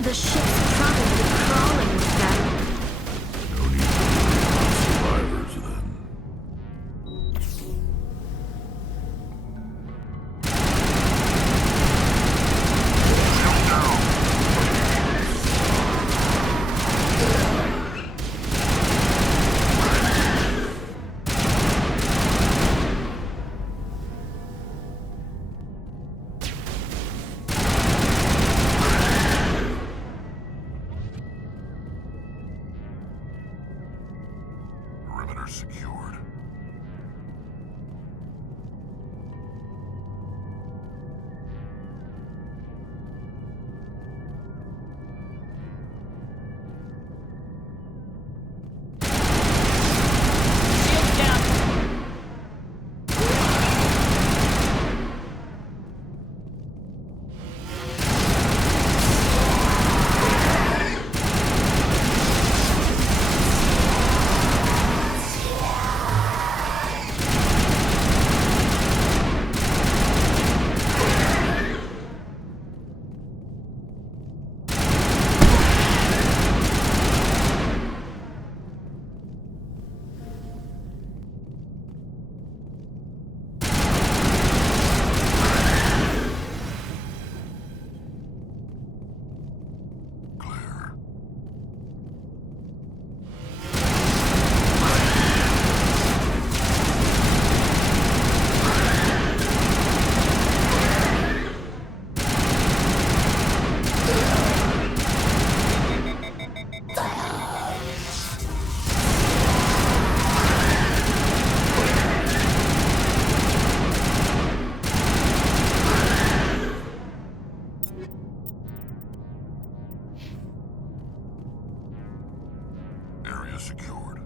The ship's probably crawling with them. No need to worry about survivors then. Perimeter secured. Clear. Area secured.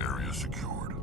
Area secured.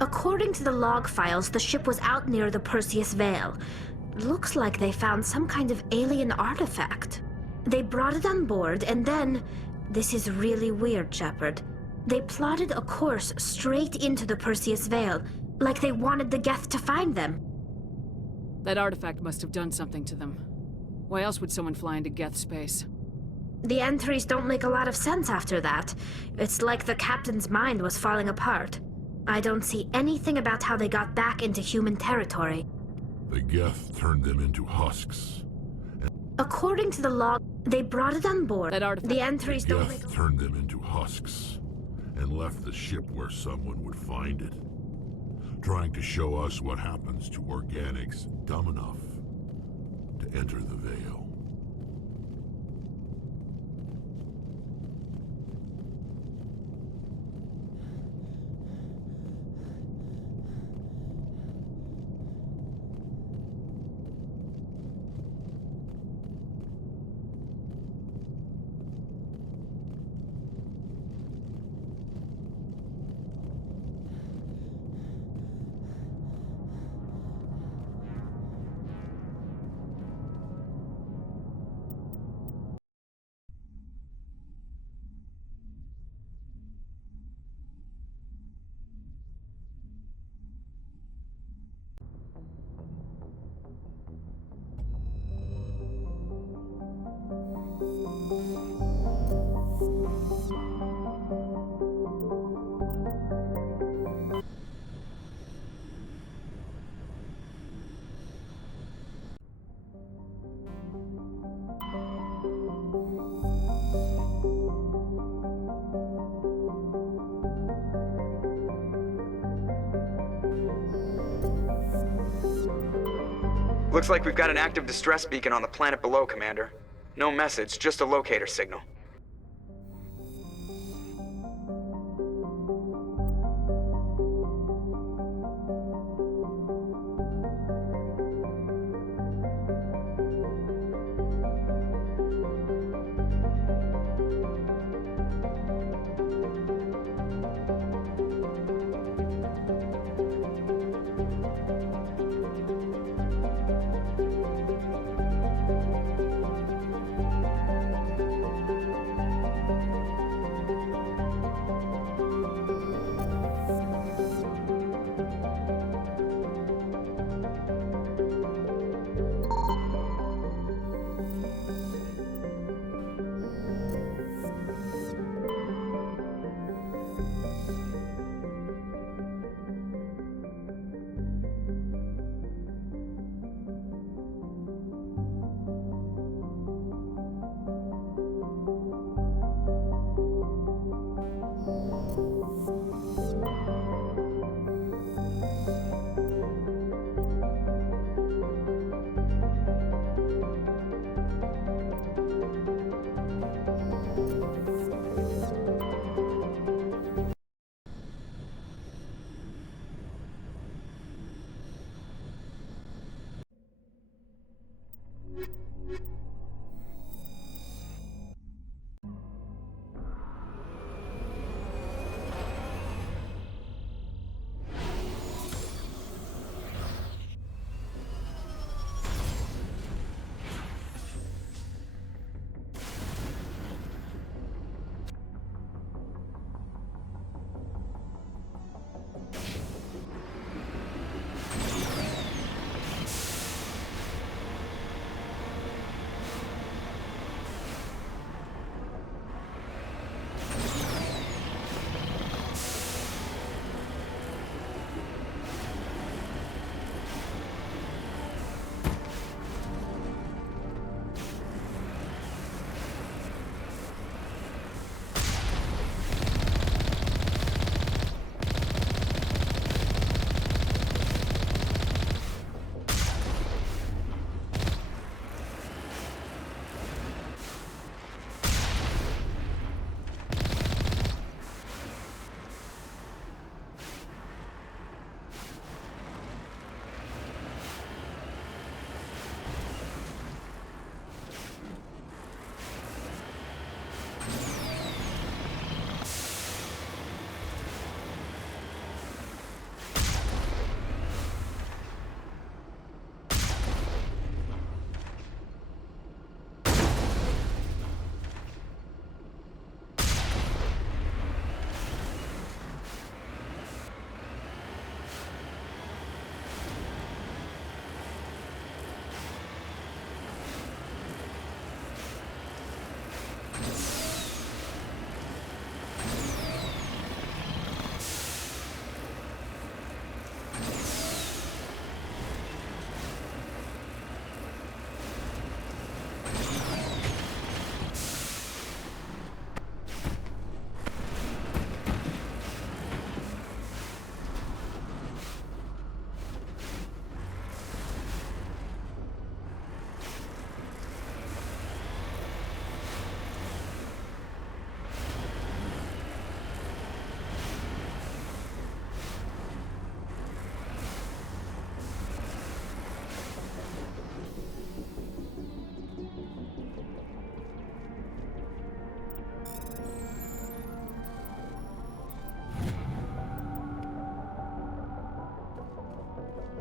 According to the log files, the ship was out near the Perseus Vale. Looks like they found some kind of alien artifact. They brought it on board, and then... This is really weird, Shepard. They plotted a course straight into the Perseus Vale, like they wanted the Geth to find them. That artifact must have done something to them. Why else would someone fly into Geth space? The entries don't make a lot of sense after that. It's like the captain's mind was falling apart. I don't see anything about how they got back into human territory. The Geth turned them into husks. According to the log, they brought it on board. That artifact. The entries don't make... Geth turned them into husks and left the ship where someone would find it, trying to show us what happens to organics dumb enough to enter the Veil. Looks like we've got an active distress beacon on the planet below, Commander. No message, just a locator signal.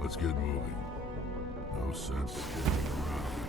Let's get moving. No sense standing around.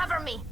Cover me!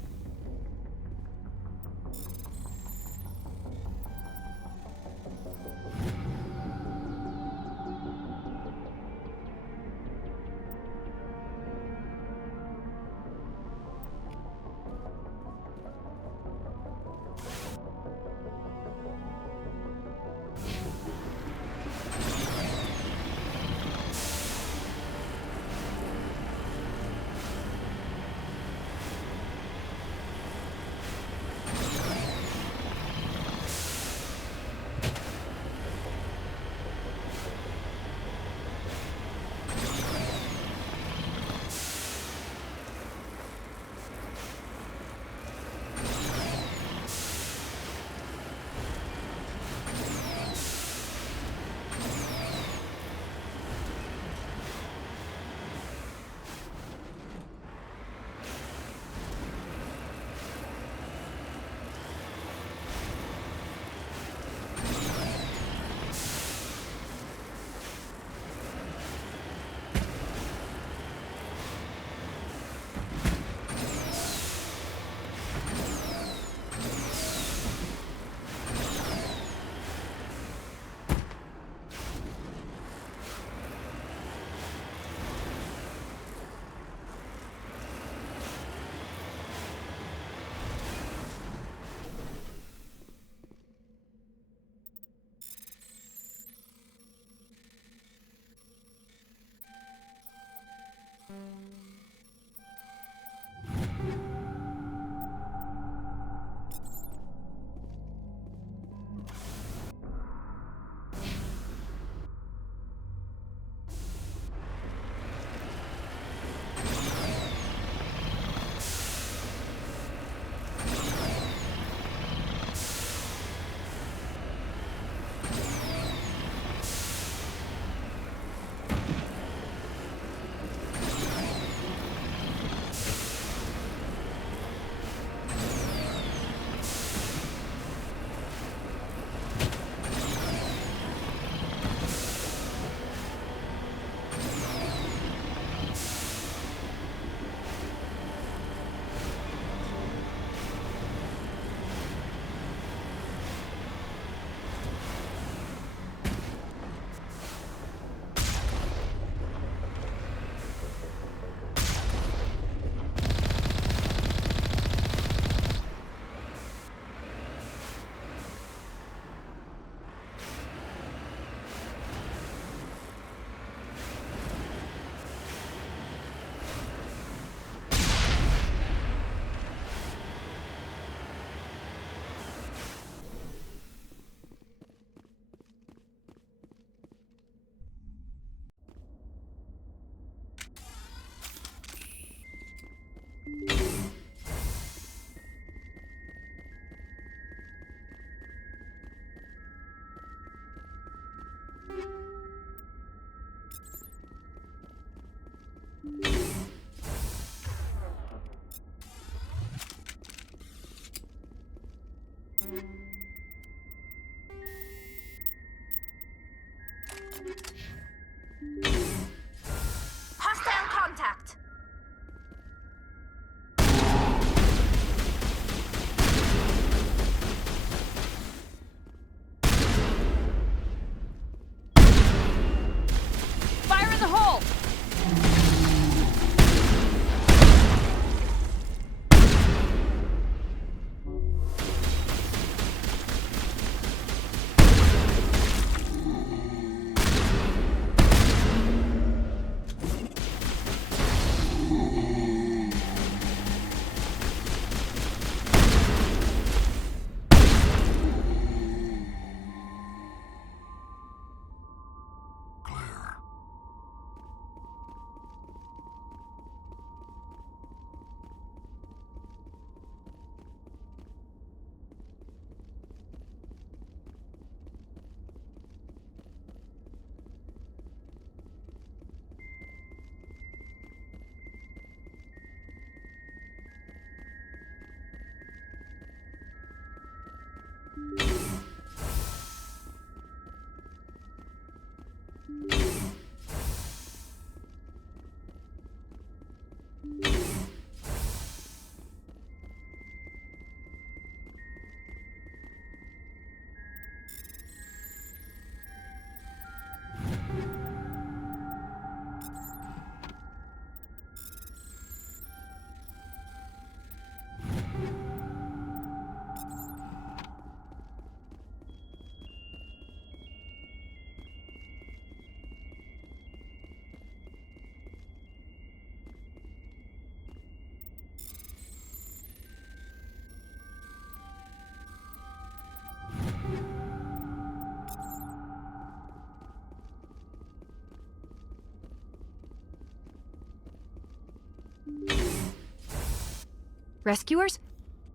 Rescuers?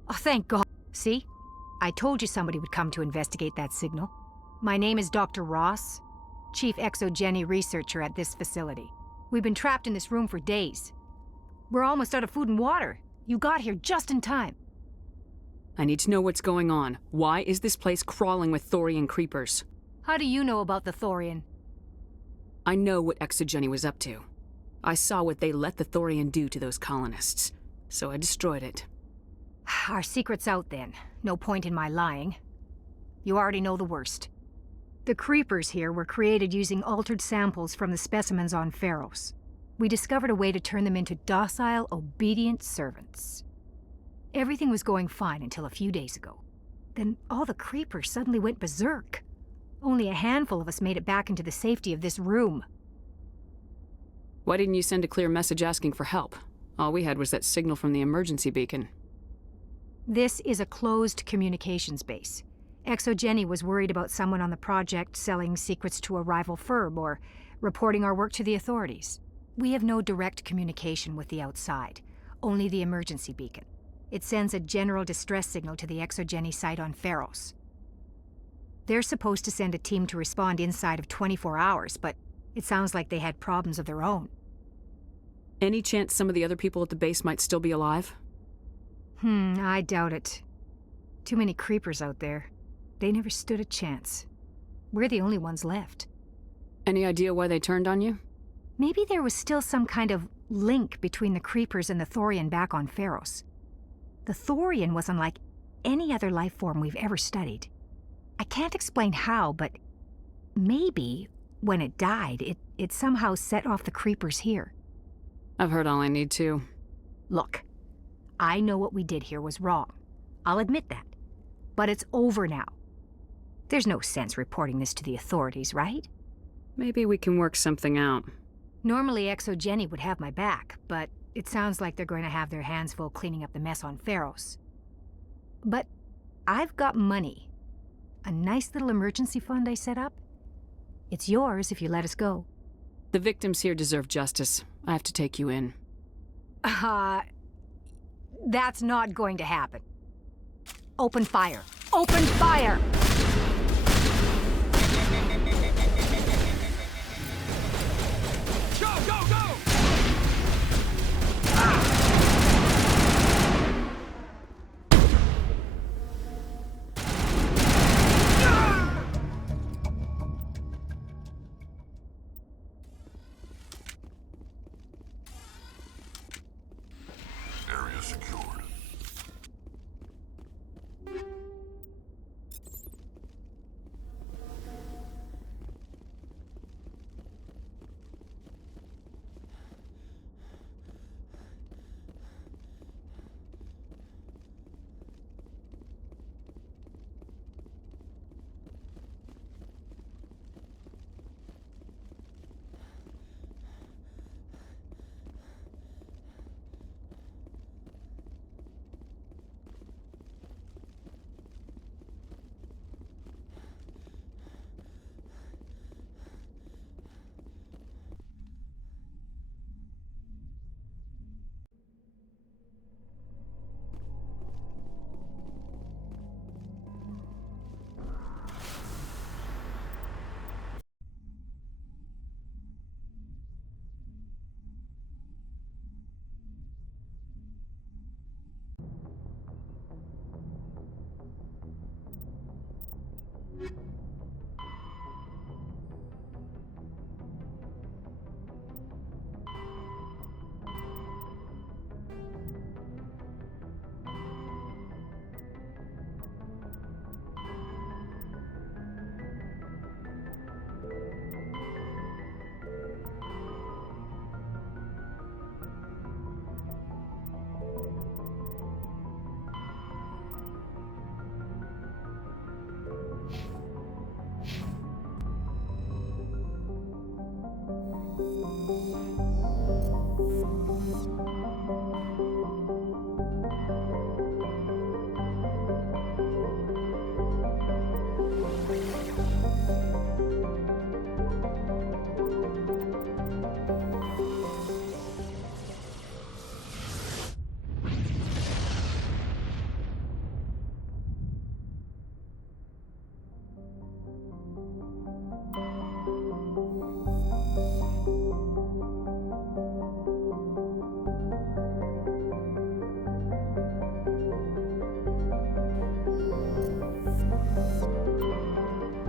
Oh, thank God. See? I told you somebody would come to investigate that signal. My name is Dr. Ross, Chief Exogeny Researcher at this facility. We've been trapped in this room for days. We're almost out of food and water. You got here just in time. I need to know what's going on. Why is this place crawling with Thorian creepers? How do you know about the Thorian? I know what Exogeny was up to. I saw what they let the Thorian do to those colonists, so I destroyed it. Our secret's out then. No point in my lying. You already know the worst. The creepers here were created using altered samples from the specimens on Pharos. We discovered a way to turn them into docile, obedient servants. Everything was going fine until a few days ago. Then all the creepers suddenly went berserk. Only a handful of us made it back into the safety of this room. Why didn't you send a clear message asking for help? All we had was that signal from the emergency beacon. This is a closed communications base. Exogeny was worried about someone on the project selling secrets to a rival firm or reporting our work to the authorities. We have no direct communication with the outside, only the emergency beacon. It sends a general distress signal to the Exogeny site on Pharos. They're supposed to send a team to respond inside of 24 hours, but it sounds like they had problems of their own. Any chance some of the other people at the base might still be alive? I doubt it. Too many creepers out there. They never stood a chance. We're the only ones left. Any idea why they turned on you? Maybe there was still some kind of link between the creepers and the Thorian back on Pharos. The Thorian was unlike any other life form we've ever studied. I can't explain how, but maybe when it died, it somehow set off the creepers here. I've heard all I need to. Look, I know what we did here was wrong. I'll admit that. But it's over now. There's no sense reporting this to the authorities, right? Maybe we can work something out. Normally Exogeny would have my back, but it sounds like they're going to have their hands full cleaning up the mess on Pharos. But I've got money. A nice little emergency fund I set up. It's yours if you let us go. The victims here deserve justice. I have to take you in. That's not going to happen. Open fire. Open fire! Go, go, go! Area secured.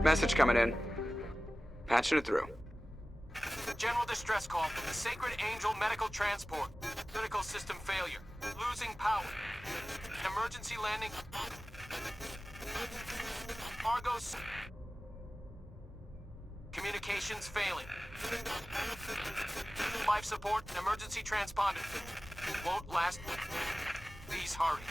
Message coming in. Patching it through. General distress call from the Sacred Angel Medical Transport. Critical system failure. Losing power. Emergency landing. Argos. Communications failing. Life support and emergency transponder. Won't last. Please hurry.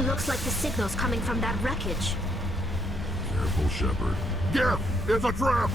Looks like the signal's coming from that wreckage. Careful, Shepard. Gif! It's a trap!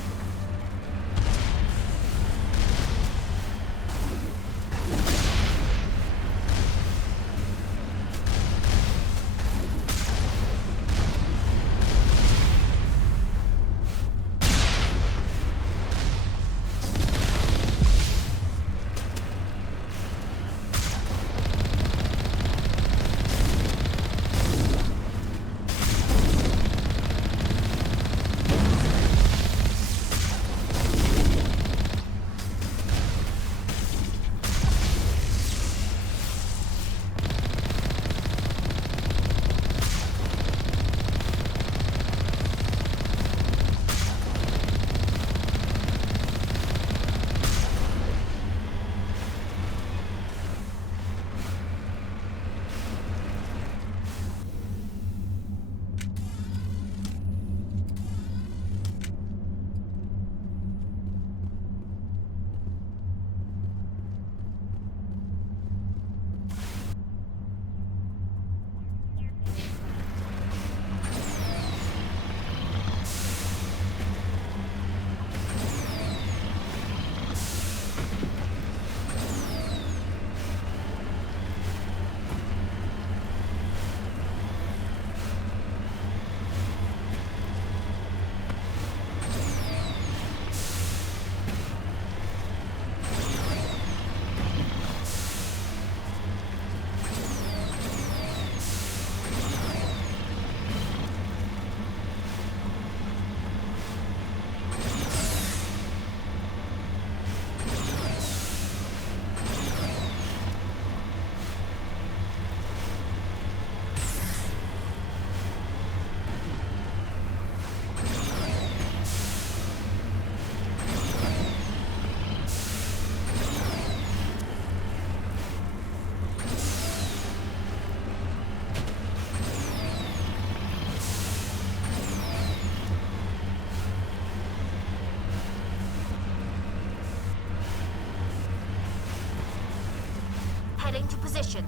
Heading to position.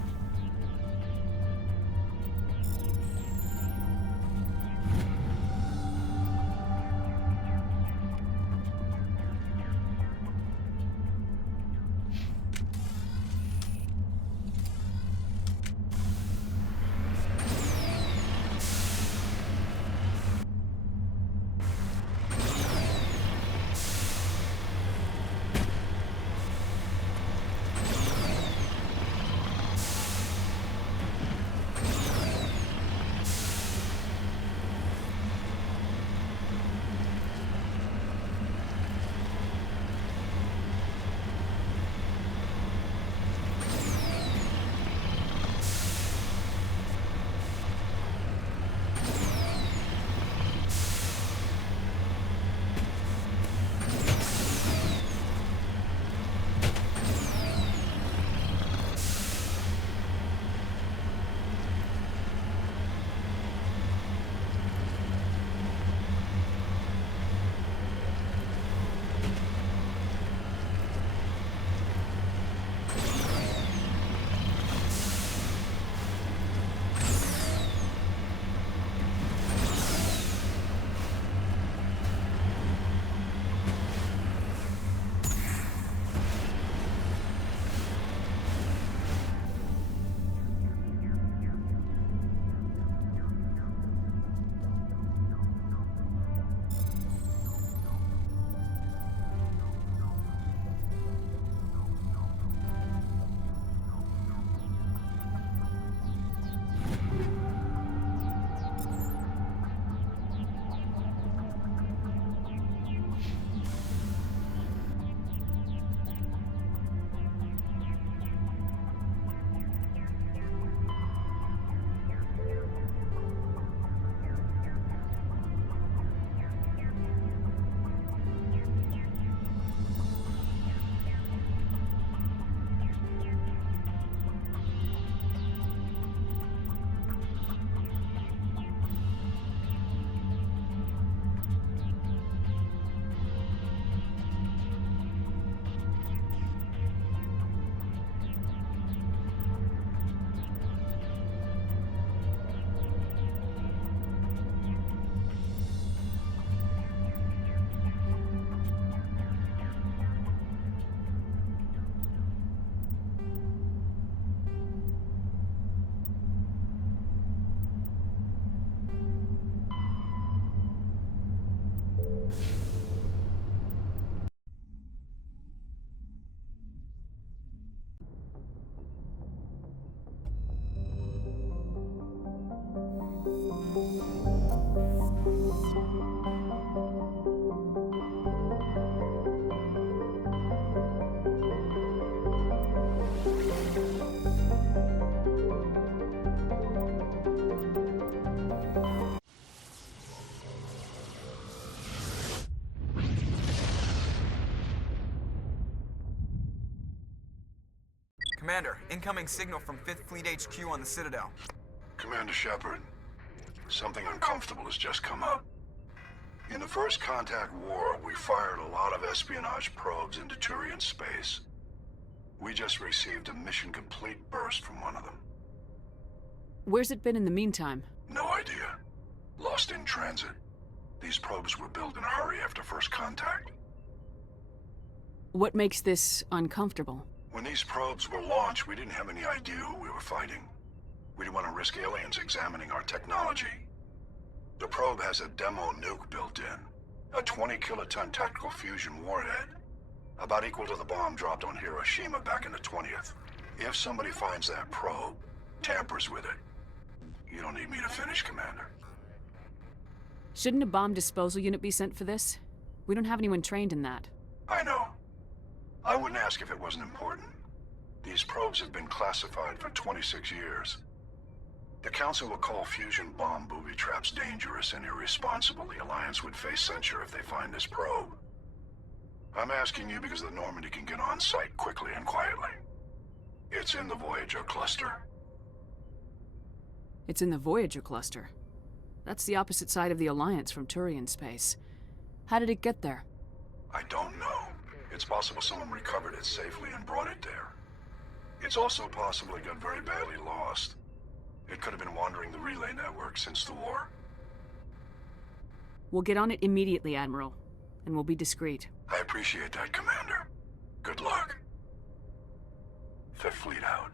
Commander, incoming signal from 5th Fleet HQ on the Citadel. Commander Shepard, something uncomfortable has just come up. In the First Contact War, we fired a lot of espionage probes into Turian space. We just received a mission complete burst from one of them. Where's it been in the meantime? No idea. Lost in transit. These probes were built in a hurry after First Contact. What makes this uncomfortable? When these probes were launched, we didn't have any idea who we were fighting. We didn't want to risk aliens examining our technology. The probe has a demo nuke built in. A 20-kiloton tactical fusion warhead. About equal to the bomb dropped on Hiroshima back in the 20th. If somebody finds that probe, tampers with it, you don't need me to finish, Commander. Shouldn't a bomb disposal unit be sent for this? We don't have anyone trained in that. I know. I wouldn't ask if it wasn't important. These probes have been classified for 26 years. The Council will call fusion bomb booby traps dangerous and irresponsible. The Alliance would face censure if they find this probe. I'm asking you because the Normandy can get on site quickly and quietly. It's in the Voyager cluster. It's in the Voyager cluster. That's the opposite side of the Alliance from Turian space. How did it get there? I don't know. It's possible someone recovered it safely and brought it there. It's also possible it got very badly lost. It could have been wandering the relay network since the war. We'll get on it immediately, Admiral, and we'll be discreet. I appreciate that, Commander. Good luck. Fifth Fleet out.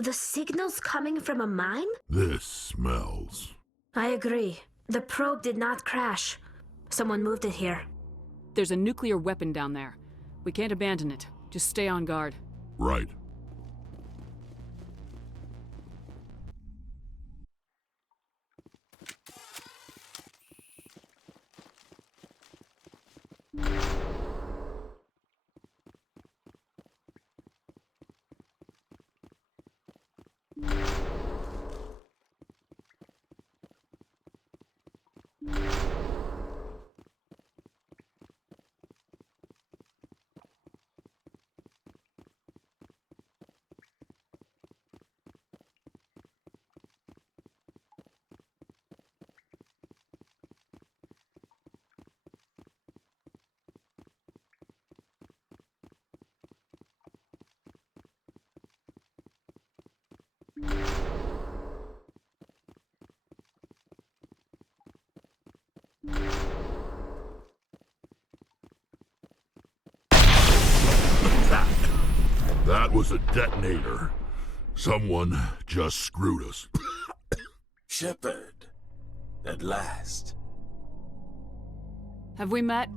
The signal's coming from a mine? This smells. I agree. The probe did not crash. Someone moved it here. There's a nuclear weapon down there. We can't abandon it. Just stay on guard. Right. That was a detonator. Someone just screwed us. Shepard, at last. Have we met?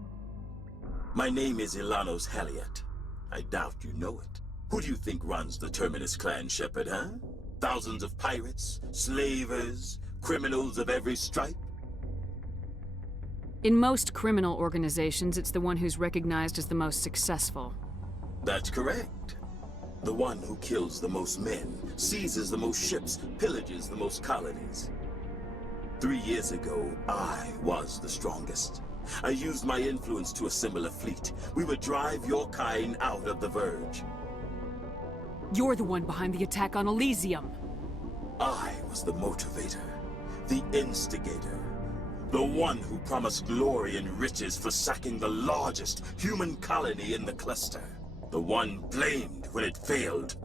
My name is Ilanos Halliot. I doubt you know it. Who do you think runs the Terminus clan, Shepard, huh? Thousands of pirates, slavers, criminals of every stripe? In most criminal organizations, it's the one who's recognized as the most successful. That's correct. The one who kills the most men, seizes the most ships, pillages the most colonies. 3 years ago, I was the strongest. I used my influence to assemble a fleet. We would drive your kind out of the Verge. You're the one behind the attack on Elysium. I was the motivator, the instigator, the one who promised glory and riches for sacking the largest human colony in the cluster. The one blamed when it failed.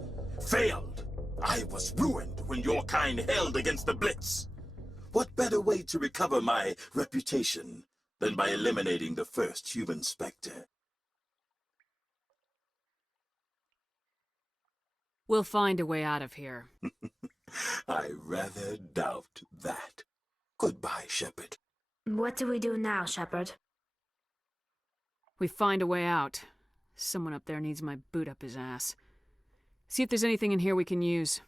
Failed! I was ruined when your kind held against the Blitz. What better way to recover my reputation than by eliminating the first human Spectre? We'll find a way out of here. I rather doubt that. Goodbye, Shepard. What do we do now, Shepard? We find a way out. Someone up there needs my boot up his ass. See if there's anything in here we can use.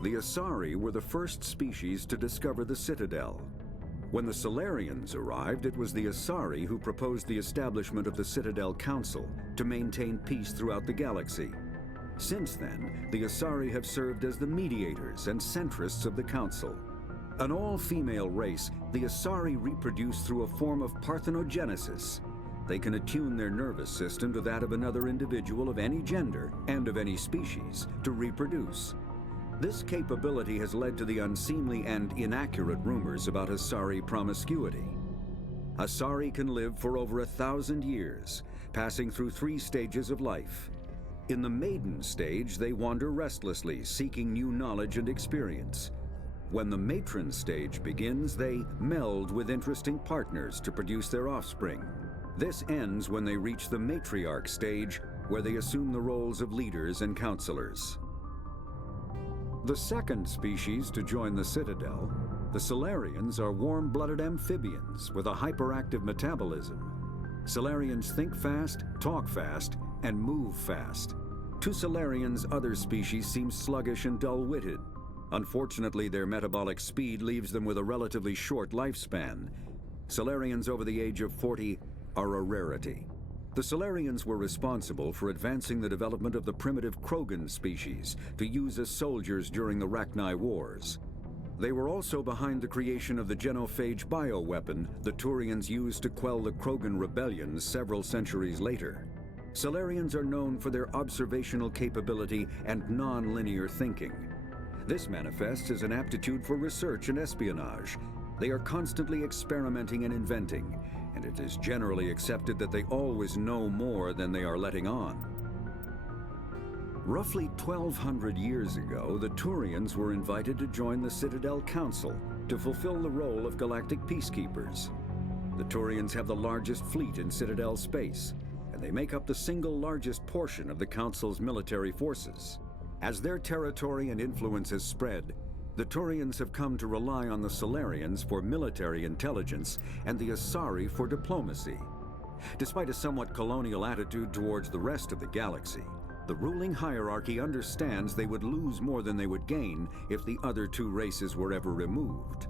The Asari were the first species to discover the Citadel. When the Solarians arrived, it was the Asari who proposed the establishment of the Citadel Council to maintain peace throughout the galaxy. Since then, the Asari have served as the mediators and centrists of the Council. An all-female race, the Asari reproduce through a form of parthenogenesis. They can attune their nervous system to that of another individual of any gender and of any species to reproduce. This capability has led to the unseemly and inaccurate rumors about Asari promiscuity. Asari can live for over 1,000 years, passing through 3 stages of life. In the maiden stage, they wander restlessly, seeking new knowledge and experience. When the matron stage begins, they meld with interesting partners to produce their offspring. This ends when they reach the matriarch stage, where they assume the roles of leaders and counselors. The second species to join the Citadel, the Solarians, are warm-blooded amphibians with a hyperactive metabolism. Solarians think fast, talk fast, and move fast. To Solarians, other species seem sluggish and dull-witted. Unfortunately, their metabolic speed leaves them with a relatively short lifespan. Solarians over the age of 40 are a rarity. The Solarians were responsible for advancing the development of the primitive Krogan species to use as soldiers during the Rachni Wars. They were also behind the creation of the genophage bioweapon the Turians used to quell the Krogan rebellions several centuries later. Solarians are known for their observational capability and non-linear thinking. This manifests as an aptitude for research and espionage. They are constantly experimenting and inventing, and it is generally accepted that they always know more than they are letting on. Roughly 1,200 years ago, the Turians were invited to join the Citadel Council to fulfill the role of galactic peacekeepers. The Turians have the largest fleet in Citadel space, and they make up the single largest portion of the Council's military forces. As their territory and influence has spread, the Turians have come to rely on the Solarians for military intelligence and the Asari for diplomacy. Despite a somewhat colonial attitude towards the rest of the galaxy, the ruling hierarchy understands they would lose more than they would gain if the other 2 races were ever removed.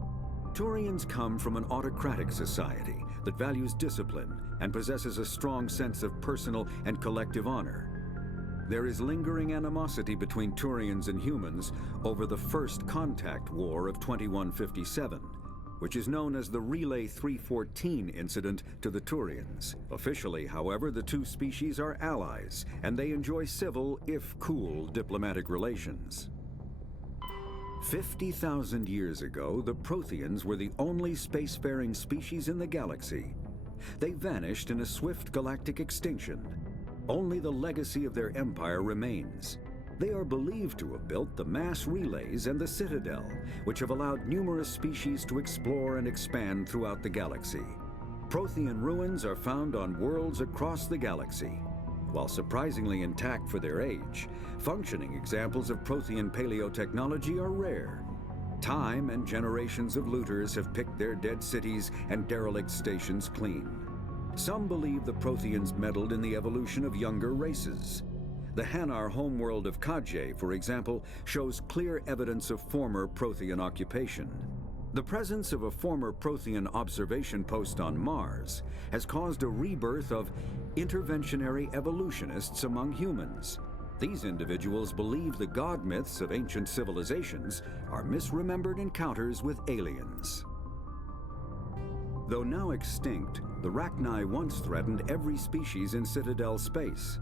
Turians come from an autocratic society that values discipline and possesses a strong sense of personal and collective honor. There is lingering animosity between Turians and humans over the First Contact War of 2157. which is known as the Relay 314 incident to the Turians. Officially, however, the two species are allies, and they enjoy civil, if cool, diplomatic relations. 50,000 years ago, the Protheans were the only spacefaring species in the galaxy. They vanished in a swift galactic extinction. Only the legacy of their empire remains. They are believed to have built the mass relays and the Citadel, which have allowed numerous species to explore and expand throughout the galaxy. Prothean ruins are found on worlds across the galaxy. While surprisingly intact for their age, functioning examples of Prothean paleotechnology are rare. Time and generations of looters have picked their dead cities and derelict stations clean. Some believe the Protheans meddled in the evolution of younger races. The Hanar homeworld of Kajay, for example, shows clear evidence of former Prothean occupation. The presence of a former Prothean observation post on Mars has caused a rebirth of interventionary evolutionists among humans. These individuals believe the god myths of ancient civilizations are misremembered encounters with aliens. Though now extinct, the Rachni once threatened every species in Citadel space.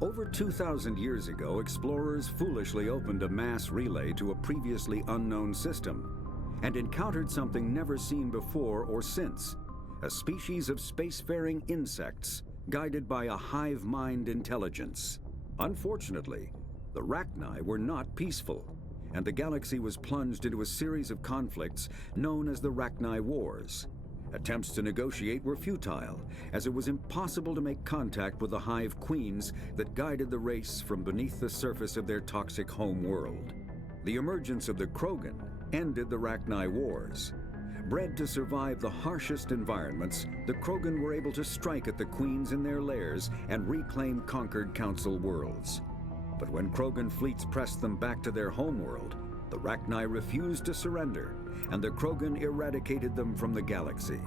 Over 2,000 years ago, explorers foolishly opened a mass relay to a previously unknown system and encountered something never seen before or since, a species of spacefaring insects guided by a hive mind intelligence. Unfortunately, the Rachni were not peaceful, and the galaxy was plunged into a series of conflicts known as the Rachni Wars. Attempts to negotiate were futile, as it was impossible to make contact with the hive queens that guided the race from beneath the surface of their toxic home world. The emergence of the Krogan ended the Rachni Wars. Bred to survive the harshest environments, the Krogan were able to strike at the queens in their lairs and reclaim conquered Council worlds. But when Krogan fleets pressed them back to their homeworld, the Rachni refused to surrender, and the Krogan eradicated them from the galaxy.